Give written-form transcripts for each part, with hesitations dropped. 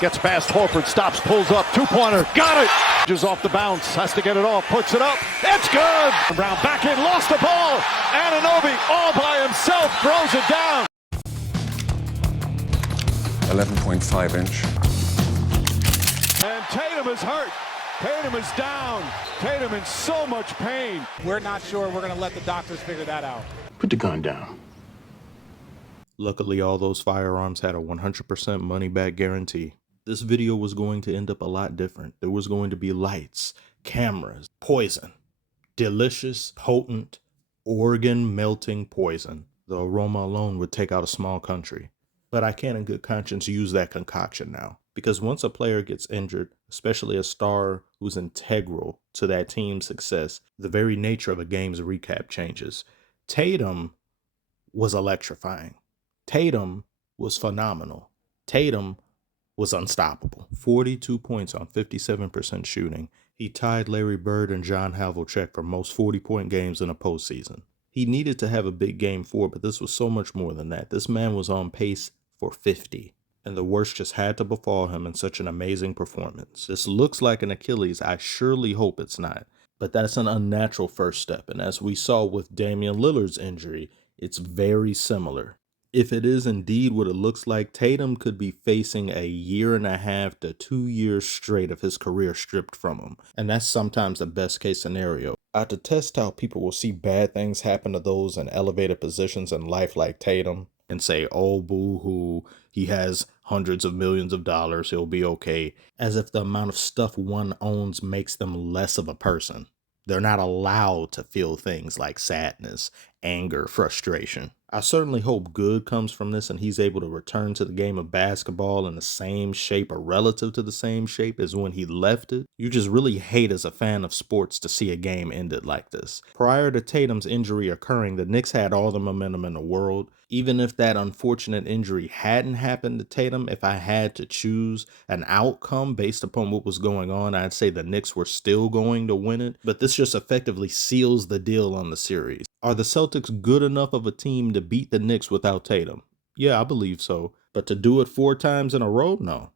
Gets past Horford, stops, pulls up, two-pointer, got it! Just off the bounce, has to get it off, puts it up, it's good! Brown back in, lost the ball, Anunoby all by himself throws it down. 11.5 inch. And Tatum is hurt. Tatum is down. Tatum in so much pain. We're not sure. We're going to let the doctors figure that out. Put the gun down. Luckily, all those firearms had a 100% money-back guarantee. This video was going to end up a lot different. There was going to be lights, cameras, poison. Delicious, potent, organ-melting poison. The aroma alone would take out a small country. But I can't in good conscience use that concoction now. Because once a player gets injured, especially a star who's integral to that team's success, the very nature of a game's recap changes. Tatum was electrifying. Tatum was phenomenal. Tatum was unstoppable. 42 points on 57% shooting. He tied Larry Bird and John Havlicek for most 40-point games in a postseason. He needed to have a big game 4, but this was so much more than that. This man was on pace for 50. And the worst just had to befall him in such an amazing performance. This looks like an Achilles. I surely hope it's not. But that's an unnatural first step. And as we saw with Damian Lillard's injury, it's very similar. If it is indeed what it looks like, Tatum could be facing a 1.5 to 2 years straight of his career stripped from him. And that's sometimes the best case scenario. To test how people will see bad things happen to those in elevated positions in life like Tatum and say, oh, boo-hoo, he has hundreds of millions of dollars, he'll be okay, as if the amount of stuff one owns makes them less of a person. They're not allowed to feel things like sadness, anger, frustration. I certainly hope good comes from this and he's able to return to the game of basketball in the same shape or relative to the same shape as when he left it. You just really hate as a fan of sports to see a game ended like this. Prior to Tatum's injury occurring, the Knicks had all the momentum in the world. Even if that unfortunate injury hadn't happened to Tatum, if I had to choose an outcome based upon what was going on, I'd say the Knicks were still going to win it. But this just effectively seals the deal on the series. Are the Celtics good enough of a team to beat the Knicks without Tatum? Yeah, I believe so. But to do it 4 times in a row? No.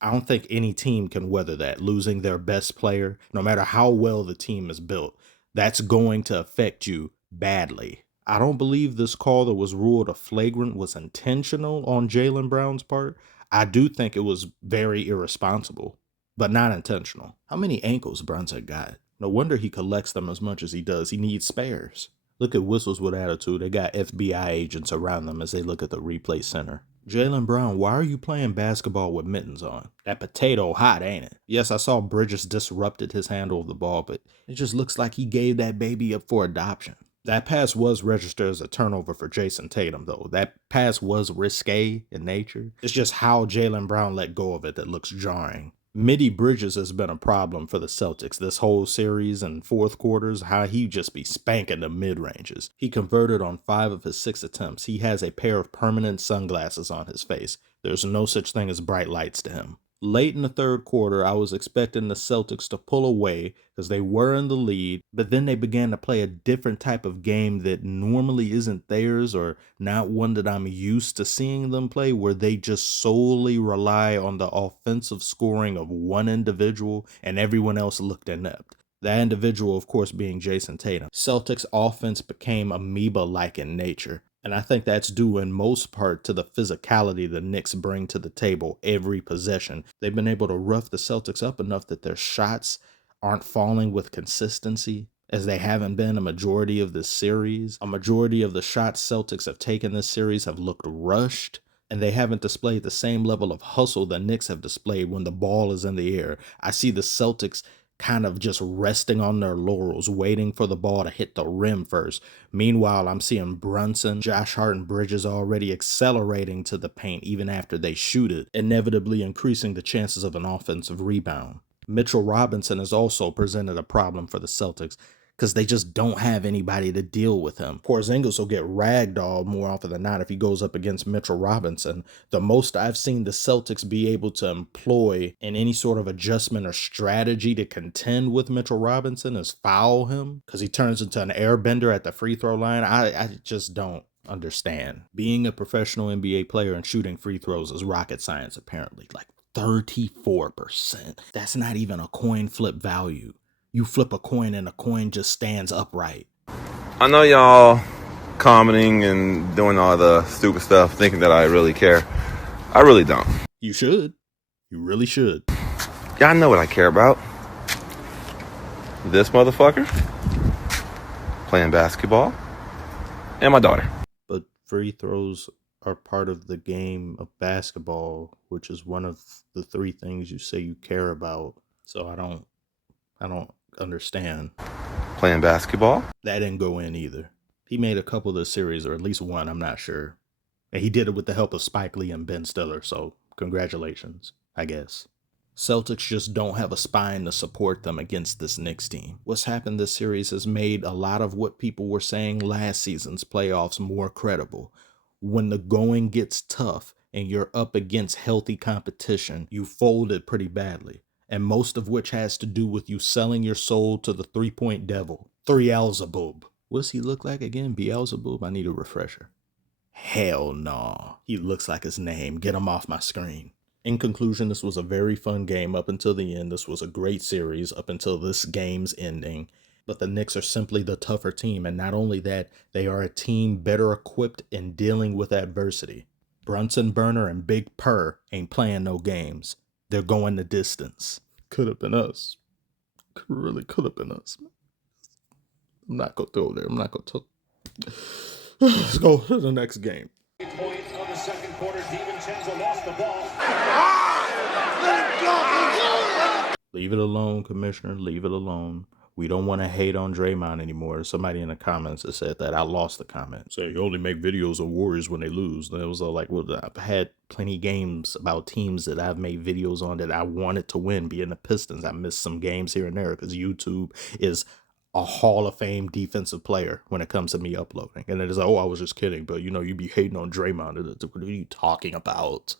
I don't think any team can weather that, losing their best player, no matter how well the team is built. That's going to affect you badly. I don't believe this call that was ruled a flagrant was intentional on Jalen Brown's part. I do think it was very irresponsible, but not intentional. How many ankles Brunson got? No wonder he collects them as much as he does. He needs spares. Look at whistles with attitude. They got FBI agents around them as they look at the replay center. Jalen Brown, why are you playing basketball with mittens on? That potato hot, ain't it? Yes, I saw Bridges disrupted his handle of the ball, but it just looks like he gave that baby up for adoption. That pass was registered as a turnover for Jason Tatum, though. That pass was risque in nature. It's just how Jalen Brown let go of it that looks jarring. Mikail Bridges has been a problem for the Celtics this whole series and fourth quarters, how he just be spanking the mid-ranges. He converted on 5 of his 6 attempts. He has a pair of permanent sunglasses on his face. There's no such thing as bright lights to him. Late in the third quarter, I was expecting the Celtics to pull away because they were in the lead, but then they began to play a different type of game that normally isn't theirs or not one that I'm used to seeing them play, where they just solely rely on the offensive scoring of one individual and everyone else looked inept. That individual, of course, being Jason Tatum. Celtics offense became amoeba-like in nature. And I think that's due in most part to the physicality the Knicks bring to the table every possession. They've been able to rough the Celtics up enough that their shots aren't falling with consistency, as they haven't been a majority of this series. A majority of the shots Celtics have taken this series have looked rushed, and they haven't displayed the same level of hustle the Knicks have displayed when the ball is in the air. I see the Celtics kind of just resting on their laurels, waiting for the ball to hit the rim first. Meanwhile, I'm seeing Brunson, Josh Hart, and Bridges already accelerating to the paint even after they shoot it, inevitably increasing the chances of an offensive rebound. Mitchell Robinson has also presented a problem for the Celtics because they just don't have anybody to deal with him. Porzingis will get ragdolled more often than not if he goes up against Mitchell Robinson. The most I've seen the Celtics be able to employ in any sort of adjustment or strategy to contend with Mitchell Robinson is foul him because he turns into an airbender at the free throw line. I just don't understand. Being a professional NBA player and shooting free throws is rocket science, apparently. Like, 34%. That's not even a coin flip value. You flip a coin and a coin just stands upright. I know y'all commenting and doing all the stupid stuff thinking that I really care. I really don't. You should. You really should. Y'all know what I care about. This motherfucker playing basketball and my daughter. But free throws are part of the game of basketball, which is one of the three things you say you care about. So I don't understand. Playing basketball? That didn't go in either. He made a couple of the series, or at least one, I'm not sure. And he did it with the help of Spike Lee and Ben Stiller, so congratulations, I guess. Celtics just don't have a spine to support them against this Knicks team. What's happened this series has made a lot of what people were saying last season's playoffs more credible. When the going gets tough and you're up against healthy competition, you folded pretty badly. And most of which has to do with you selling your soul to the three-point devil, Beelzebub. What's he look like again? Beelzebub? I need a refresher. Hell no. He looks like his name. Get him off my screen. In conclusion, this was a very fun game up until the end. This was a great series up until this game's ending. But the Knicks are simply the tougher team. And not only that, they are a team better equipped in dealing with adversity. Brunson Burner and Big Purr ain't playing no games. They're going the distance. Could have been us. Really could have been us. I'm not going to throw there. I'm not going to. Let's go to the next game. Points of the second quarter. DiVincenzo lost the ball. Leave it alone, Commissioner. Leave it alone. We don't want to hate on Draymond anymore. Somebody in the comments that said that. I lost the comment. Say you only make videos of Warriors when they lose. And it was like, well, I've had plenty games about teams that I've made videos on that I wanted to win, being the Pistons. I missed some games here and there because YouTube is a Hall of Fame defensive player when it comes to me uploading. And it is, oh, I was just kidding. But, you be hating on Draymond. What are you talking about?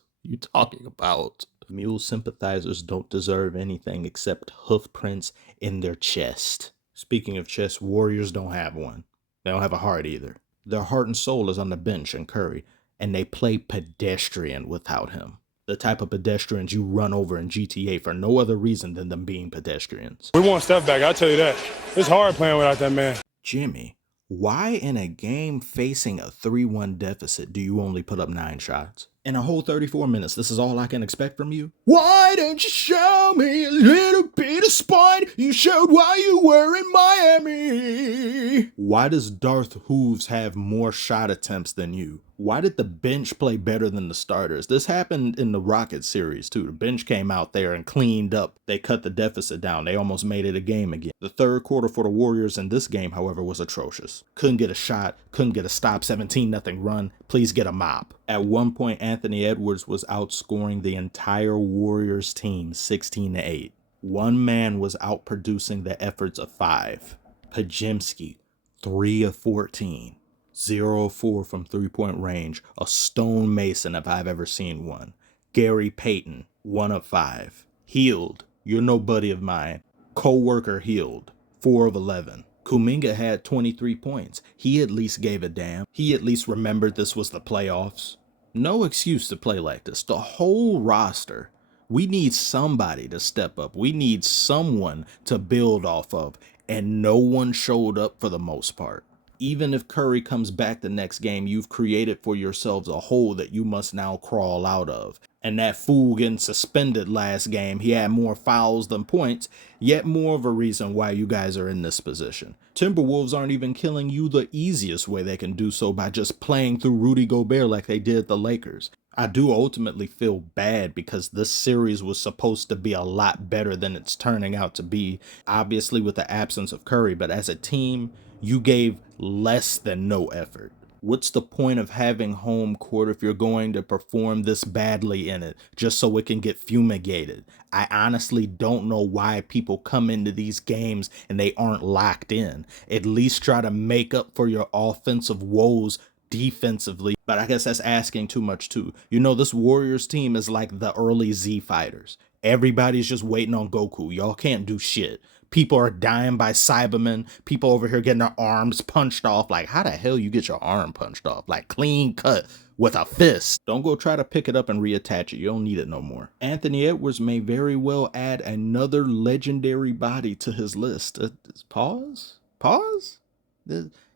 Mule sympathizers don't deserve anything except hoof prints in their chest. Speaking of chest, Warriors don't have one. They don't have a heart either. Their heart and soul is on the bench in Curry, and they play pedestrian without him. The type of pedestrians you run over in GTA for no other reason than them being pedestrians. We want Steph back, I'll tell you that. It's hard playing without that man. Jimmy, why in a game facing a 3-1 deficit do you only put up 9 shots? In a whole 34 minutes, this is all I can expect from you? Why don't you show me a little bit of spine? You showed while you were in Miami. Why does Darth Hooves have more shot attempts than you? Why did the bench play better than the starters? This happened in the Rockets series too. The bench came out there and cleaned up. They cut the deficit down. They almost made it a game again. The third quarter for the Warriors in this game, however, was atrocious. Couldn't get a shot, couldn't get a stop, 17-0 run. Please get a mop. At one point, Anthony Edwards was outscoring the entire Warriors team 16-8. One man was outproducing the efforts of 5. Pajemski, 3 of 14. 0 of 4 from three-point range. A stone mason if I've ever seen one. Gary Payton, 1 of 5. Healed, you're no buddy of mine. Co-worker Healed, 4 of 11. Kuminga had 23 points. He at least gave a damn. He at least remembered this was the playoffs. No excuse to play like this. The whole roster, we need somebody to step up. We need someone to build off of. And no one showed up for the most part. Even if Curry comes back the next game, you've created for yourselves a hole that you must now crawl out of. And that fool getting suspended last game, he had more fouls than points, yet more of a reason why you guys are in this position. Timberwolves aren't even killing you the easiest way they can do so by just playing through Rudy Gobert like they did the Lakers. I do ultimately feel bad because this series was supposed to be a lot better than it's turning out to be, obviously with the absence of Curry, but as a team, you gave less than no effort. What's the point of having home court if you're going to perform this badly in it just so it can get fumigated? I honestly don't know why people come into these games and they aren't locked in. At least try to make up for your offensive woes defensively, but I guess that's asking too much too. This Warriors team is like the early Z Fighters. Everybody's just waiting on Goku. Y'all can't do shit. People are dying by Cybermen. People over here getting their arms punched off. Like, how the hell you get your arm punched off? Like, clean cut with a fist. Don't go try to pick it up and reattach it. You don't need it no more. Anthony Edwards may very well add another legendary body to his list. Pause?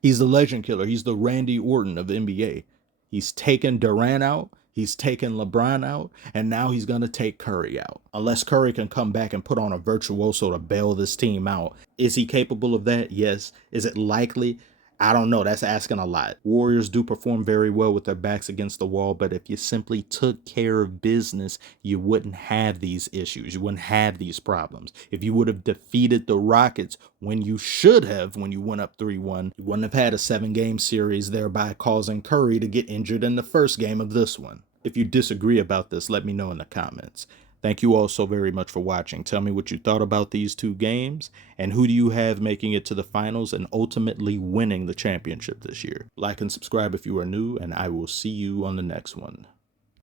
He's the legend killer. He's the Randy Orton of the NBA. He's taken Durant out. He's taken LeBron out, and now he's going to take Curry out. Unless Curry can come back and put on a virtuoso to bail this team out. Is he capable of that? Yes. Is it likely? I don't know. That's asking a lot. Warriors do perform very well with their backs against the wall, but if you simply took care of business, you wouldn't have these issues. You wouldn't have these problems. If you would have defeated the Rockets when you should have, when you went up 3-1, you wouldn't have had a 7-game series, thereby causing Curry to get injured in the first game of this one. If you disagree about this, let me know in the comments. Thank you all so very much for watching. Tell me what you thought about these 2 games, and who do you have making it to the finals and ultimately winning the championship this year. Like and subscribe if you are new, and I will see you on the next one.